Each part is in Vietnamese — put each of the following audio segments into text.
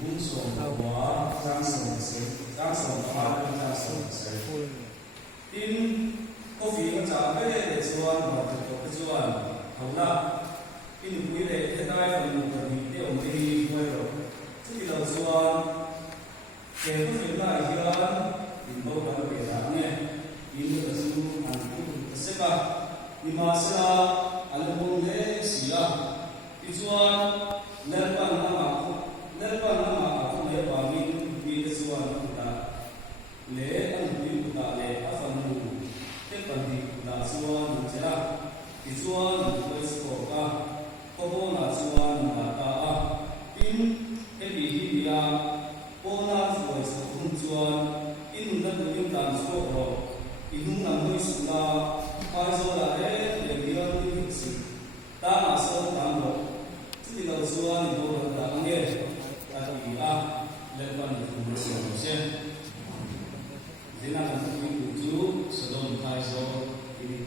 bung song wa sang song se sang song ma sang song se tin coffee ma cha ve chuan ma to ko chuan hauna in pui le he dai fa nu ko ni te om ni hoi ro chu lo chuan ke ko ni la hian in bo ba ve la ne in ko su an ku se ba ni ma sa al bung le sia ti chuan ner pa na ma ko le ba min bi ke chuan ku ta le an bi ku ta le a fa nu te pa ni na chuan chela ti chuan ko ko ka ko bo na chuan na ta a in he bi hi ya ko na chuan so hun chuan in na tu yin dan so ro in na noi su la pa zo la le bi ya ni si ta na so ta ro ti lo chuan ni bo da nge ta ti a le pa ni ku so se dina kan tu tu so don tai so ini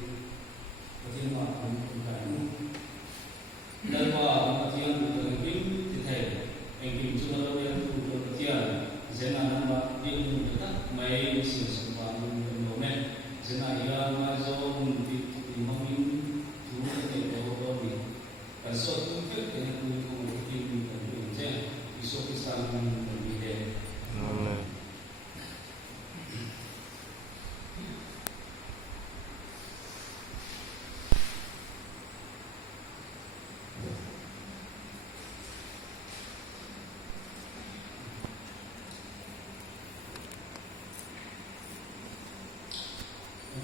patin ma kan ka ni dalwa patian tu kim ti thai en kim chu na lo ya tu tu patian zena na ma di nu ta mai si so ba nu no me zena ya ma zo ti ti ma min tu te ko ni kan so tu ke ke ni ku ti ni kan ni je iso ki san ni de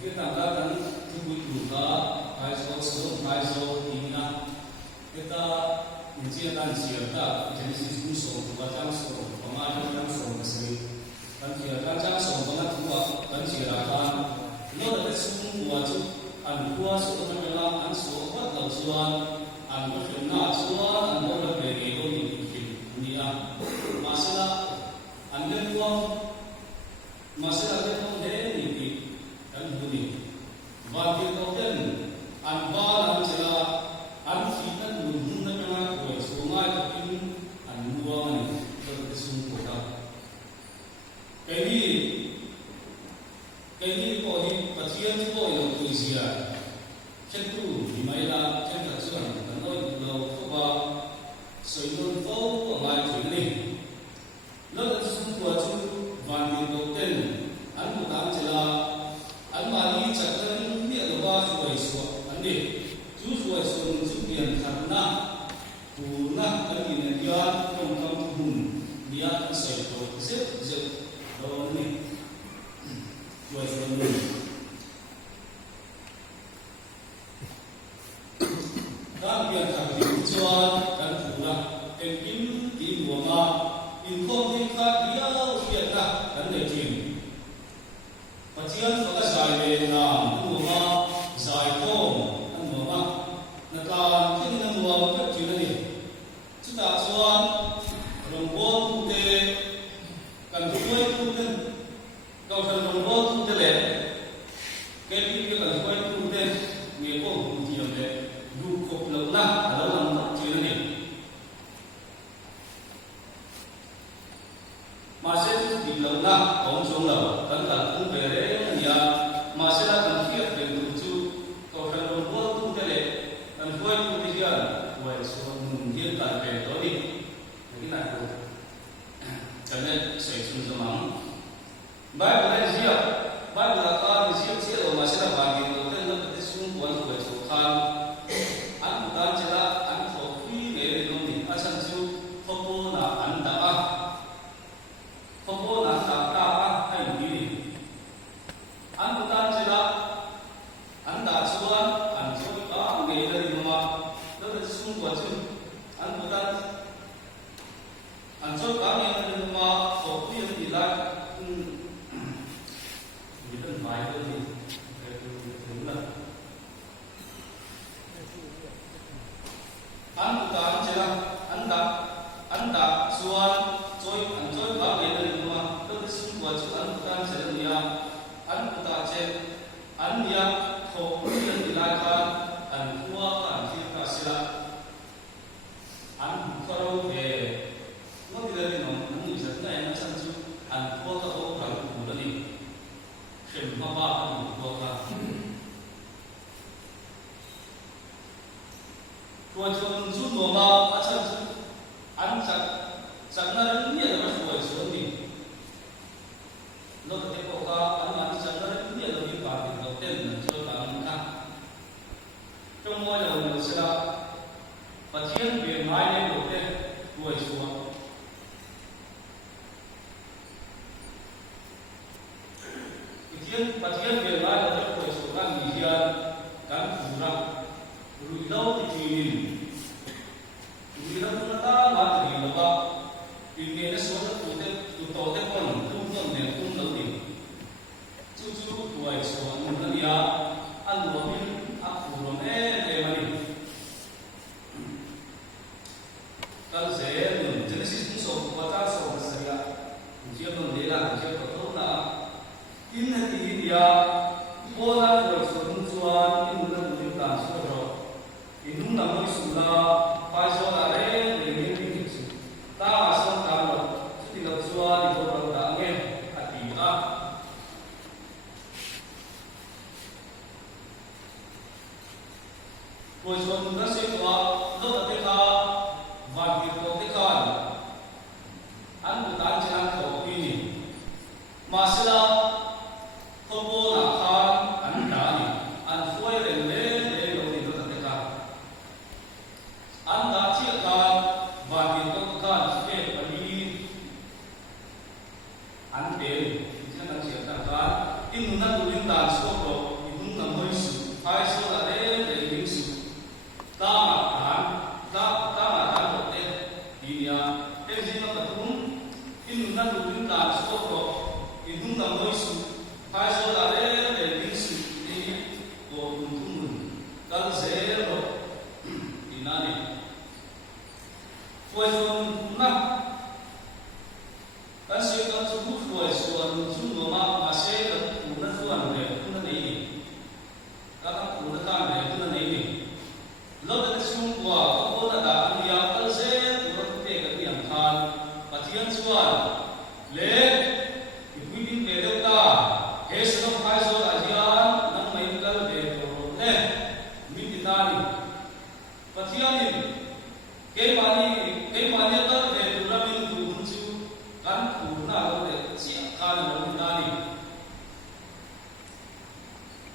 kita akan tunggu jugaaiso ina kita menjiakan siapa jenis usul bukan so pemahaman so mesri dan siapa so banget tua dan siapa lo ada semua wajib an kuas untuk menelan an so buat lausuan an berkenaan suan an berbeda ini masalah anda uang masalah itu ini dan budi bagi koten anbalan cela anfitan munna kana ko sungai tapi anuan terkesun kota ini ko hi patian ko yo tuisia cetu dimaila centa suan dan oi lo ko ba soilon ko ko mai ni lo terkesun ko chu bagi koten anbutan cela almani chakran ni aloba suai so ande chu suai so chu pian tharna purna ani ne ya kom kam hun dia sai to zet do ni suai so ni kan pian thar ni chuan kan pura en kim ki luama in kom ni kha dia pian na kan de tin patian ko sai le na tu ma sai ko an ma na ta kin na wa ka ti ni chu ta chuan rong bo tu te kan tu mai tu te ka kan rong bo tu te le ke pi ke kan tu tu te ni ko tu ti le du ko lo na lo na ti ni ma se tu ti lo na ong chung lo kan ta tu be re ya ma se la kan ki ke tu chu ko kan ro bo tu te le kan hoi tu ti ya wa so nun ye ta be do ni ni na ko cha ne sai chu zo mang ba la ji ya ba la ka ni ji che lo ma se la ba ge ko te na te sun ko an ko chu khan an ta che la an ko pi le no ni a san chu ko po na an da a Popo na ta hai ni an ta chela an da chuan an chu ka nge le ni ma lo de sun ko chu an ta an chu ka nge le ni ma so pi ni la ni den mai le ni ke tu la an ta chela an da chuan choi an choi ka nge le ni ma lo de sun ko chu an ta chela ni ya an ta che an ya ko ni la ka an huwa ka ji ka sila an ko ro ke no di le ni no an chặt na rin niya na suway suwan ni lo te ko ka an man chặt na rin niya lo di pa ti lo ten na cho ta ka trong mo ya lo sila pathian be mai ne lo te suway suwan pathian be mai lo suway suwan ni hian kan pura ru lo ti ni Bila kita mati di bawah ini suatu tutor tekon tutor nekun lebih cucu tuai suatu dia alumni aku ramai lewati kalau saya jenis musuh baca soal saya dia mendela dia bertona ini dia bola tuai suatu tuan ini bukan kita suatu ini nama sudah Pasal ada dengan itu, tak asal kalau tidak suah di bawah tangan hati kita. Pasal kita semua lo ketika waktu ketika anda tak jalan kau ini masalah keponakan anda ni anda boleh anda cakap bagi tukar sikit bagi anda jangan cakap ini nak tulisan sokro ini nak muisu hai sola dari muisu tamatan hotel dia ezina betul ini nak tulisan sokro ini nak muisu hai sola dari muisu ini kau untung kalau zero ini Foi na Kasi kan subuh foi suan sungguh ma masih kuna suan deh kuna ini karena kuna kan deh kuna ini lo dari sungguh kuna dah dia kalse kuna te kan yang kan patian suan le ibu ini le ta hesan kai so ajian nang mai kal deh to ne mi ditani patian ini Kei mani kan de duramin dunju kan purna lo de si kan lo nani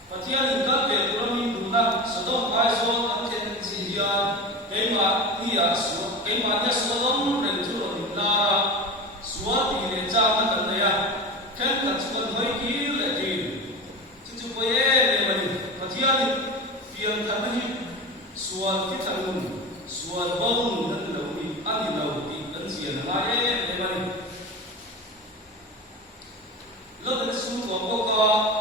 patian kan de duramin dunna sodom kai so kan chen si ya kei ma ya so kei ma ya sodom ren chu lo dinna suat ni cha na kan ya kan ka chu kan hoi ki le ki chu po ye le mani patian fian kan ni suat ki thangun suat bông nên đầu đi ăn thì đầu thì ấn xiên là ai đấy mà lúc đấy xuống của cô co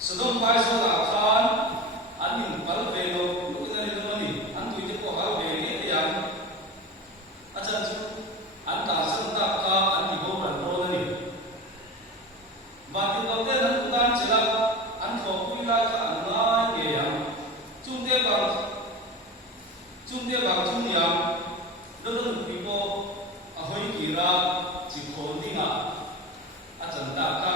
sử dụng bài số là khan ăn mình bảo vệ đâu lúc này nó đi ăn tùy cái bảo vệ cái gì ăn chân chú ăn cả sân cả ca ăn thì vô bản đồ này và cái đầu tiên là chúng ta chỉ là ăn khẩu quy lại cả ăn lại để chung tế bằng chung dia bang chung yang dulu people ahoy kira cikon dinga acan taka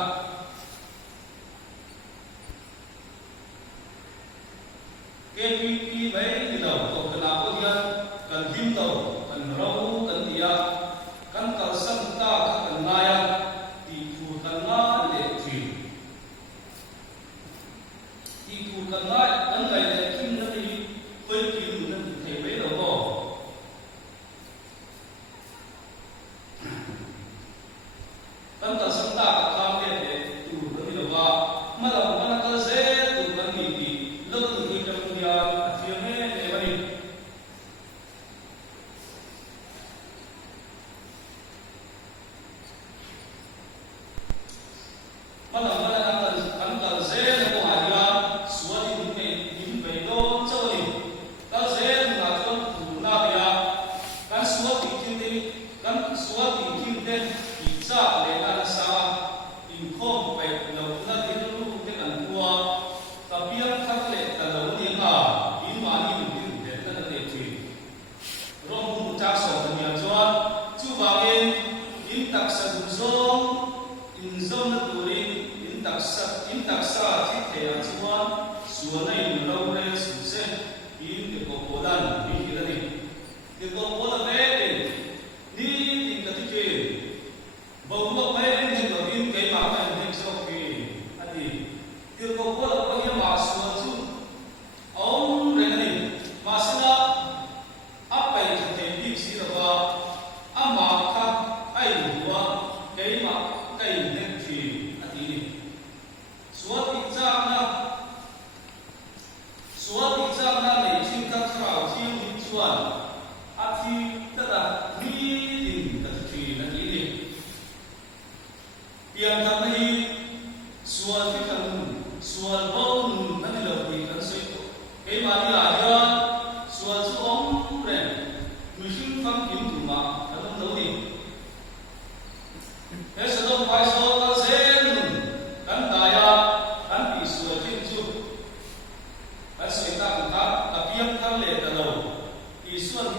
KPP mấy thì đầu tổ cái nào có thiên cần him đầu cần rau cần dia cần cầu sân ta cần naya thì phù cần na để thủy thì phù cần na cần ngày để kim nó đi với kim nó thầy mấy đầu bò cần cầu sân ta cần tham để phù nó đi đầu bò mà đầu mà nó có dễ từ cần gì thì lúc từ khi trong dia phía mấy để mà đi Mana kan ze ko hadia suati din pe do chawni ka ze na kon na ya kan suati kin den i cha le na sa in khom pe lo na din lu te kan tua ta pian khak le ta lo ni ha in ma ni din de ta de thi rom mu cha so ni ya chuan chu ba in tak sa du zong in zong na turin in taksa thi thea chuan suana in lo re su se in ke ko podan bi ki ni ke ko podan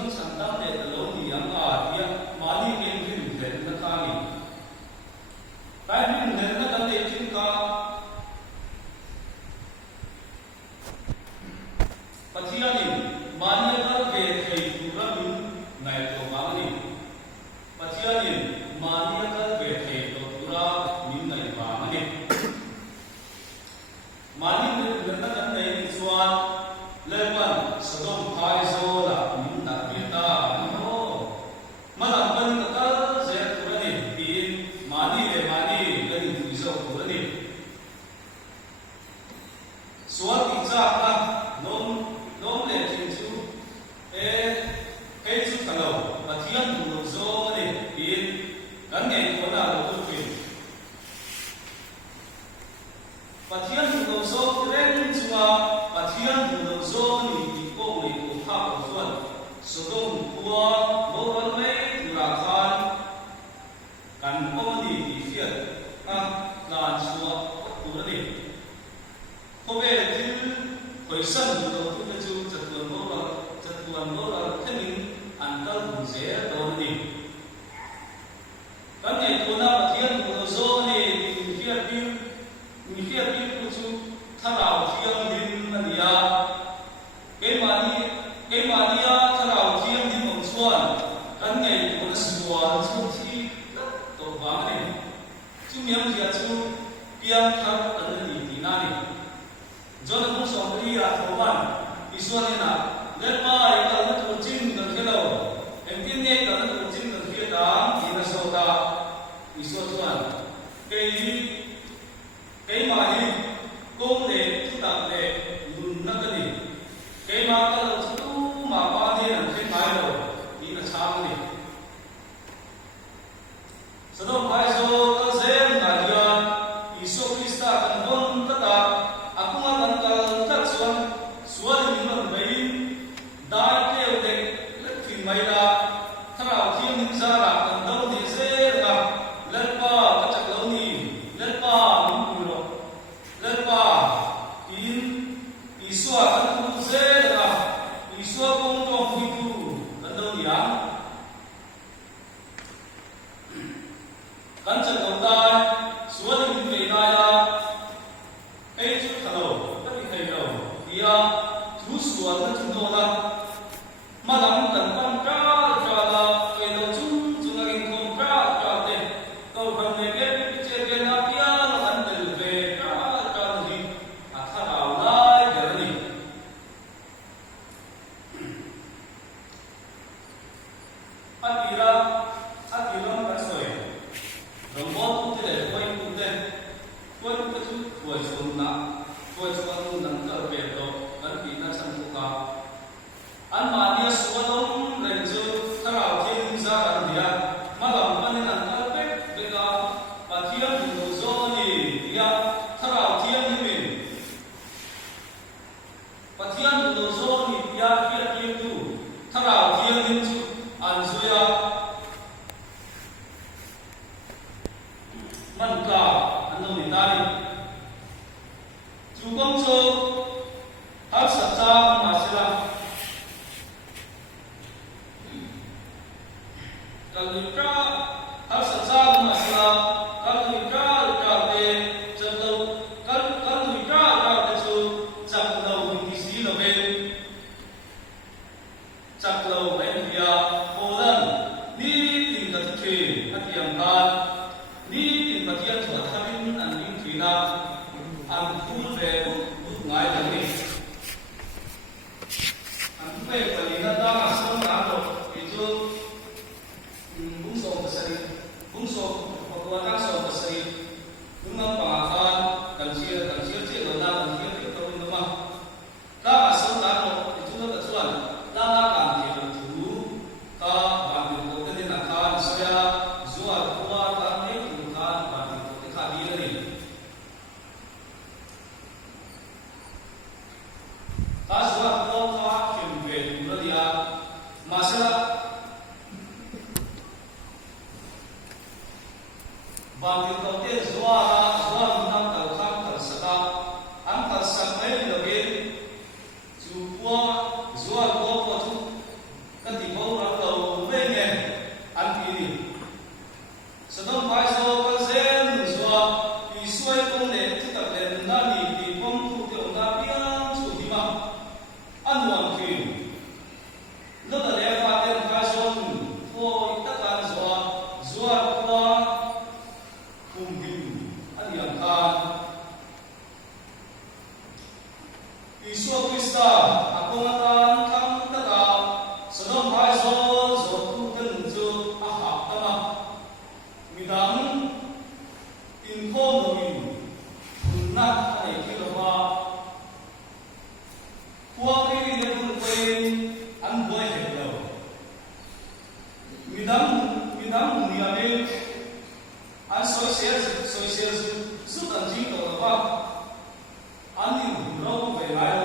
John Sandam de Aloni yang dia mani game film dan nakani. Kai film dan nakani film ka Patiani mani ka ve thei pura min ngai to mani. Patiani mani ka ve thei to pura min ngai mani. Mani dan nakani suan lepan sedom kai zola min tak beta no. Malam ban kata saya kurani bin mani le mani dari tuiso kurani. Suat ijak lah nom le cincu cincu kalau latihan dulu zone bin kan ngai kona lo bin. Latihan dulu zone keren cuma latihan dulu zone di ko thap tuan sedom tua moral me turakan kan pomani di fiat dan suat kurani. Kowe til khoisan do tu chu chatuan moral themin antal bunje doni. Kan ne kona pathian do zo ne ni fiat ku chu tharau thiam din mania. Ke mania tharau thiam din mong chuan kan ne kona suan chu thi to ba ne. Chu miam dia chu piang thap an ni dinani. John kung somri at Roman, isuan na lepa ikaw na tuwajin ng hilaw. Empinye ikaw na tuwajin ng hilaw, inasota, isuan. Kay mahi, kung le, tutak le, lunagani. Kay makalaw, tutu, mapadi ng hilaw, inasangani. Sa nung paiso, kalsem na yan, iso Krista kan bon tata, aku akan tak suan minum bayi, dah kau dek lebih maila, terau tiang zara kandang di zera, lepa kacak launi, lepa mungkuro, lepa isua kantu zera, isua kongkong itu kandang dia, kancak kandang suan minum bayi. Dia terus buat terjun lah, malam dan pangkal jala, kalau cung lagi komprak jate, kau bernegel bicara napia landel beka kali, akhar awalai berani. Hatilah kasoi, rombot putih, koi putih tu, koi sunna. Kau suatu nangkar beto, kan kita sangkuka. An mania suatu renjo terau tiang zaran dia, malam panen nangkar beka patian dulu zoni dia terau tiang ini. Patian dulu zoni dia itu terau tiang itu ansuya manka anu ditari. Jugong so hal sata masalah kalau kita hal sata masalah kalau kita kate jauh kalau kita kate jauh di sini lebih jauh dia orang ni tingkat ke hati yang kan ni tingkat yang sudah kami nanti kita angkul bebu ngai lagi. Angkul bebu ini nada masuk nado itu bungso pokoknya so besar. Bunga pangakan kansir cek lada kansir itu rumah. Dah masuk nado itu nada tuan. Lada kansir dulu. Ka bantu kote nakan saya jual kuat kami bukan bantu kote kami ini. Tasbih kota kembali dia masalah bagi kota suara tentang kalkam kalsaka angkal sampai lebih jumpa jual kota tu ketika 那边按所写是等经过的话，按你如果未来。